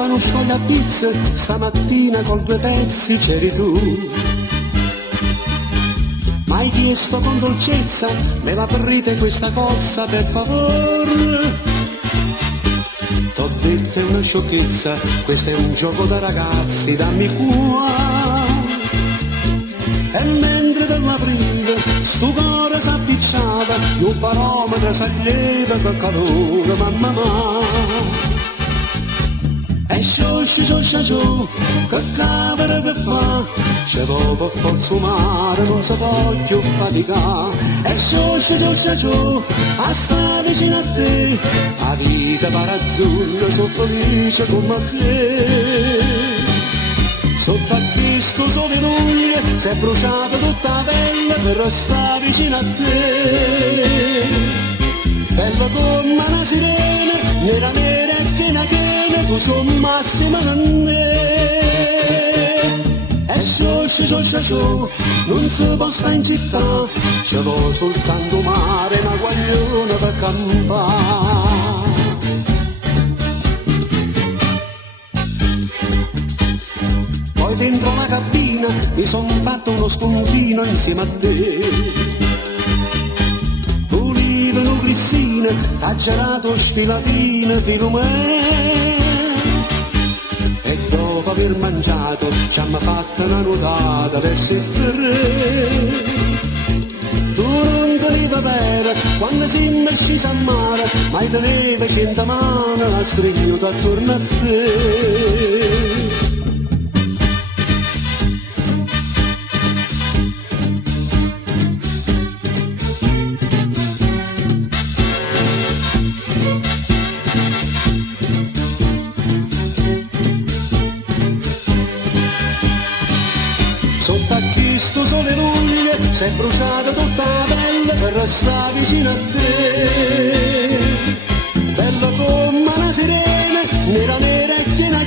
pane scoglio a pizza, stamattina con 2 pezzi c'eri tu. M'hai chiesto con dolcezza, me la aprite questa cosa per favore? T'ho detto è una sciocchezza, questo è un gioco da ragazzi, dammi qua. E mentre te l'apriva, sto cuore s'appicciava, un barometro s'aglieva per calore, mamma mia. E sciò, che cavolo che fa? C'è dopo forza umana, non si può più faticare. E sciò, a sta vicino a te, a vita parazzurra, sono felice come te. Sotto a questo sole luglio si è bruciata tutta la pelle per restare vicino a te. Bella come una sirena, nera nera e chena, tu sono massima con me. E sciò, non si può stare in città, c'è soltanto mare, una guagliona per campare. Poi dentro la cabina mi son fatto uno spuntino insieme a te. Olivano grissine, cacciarato sfilatine, filumè. E dopo aver mangiato ci hanno fatto una nuotata verso il Ferré. Tu non tenevi vera quando siamo scesi a mare, ma tenevi 100 mani la stringuta attorno a te. Sotto a questo sole luglio si è bruciata tutta la pelle per restare vicino a te. Bella come una sirena, nera nera e chena,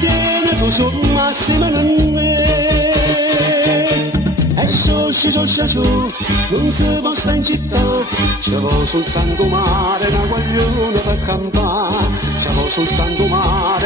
tu sono massima con me. E sciò, non si può stare in città, ci vuole soltanto mare, una guagliona per campare, ci vuole soltanto mare.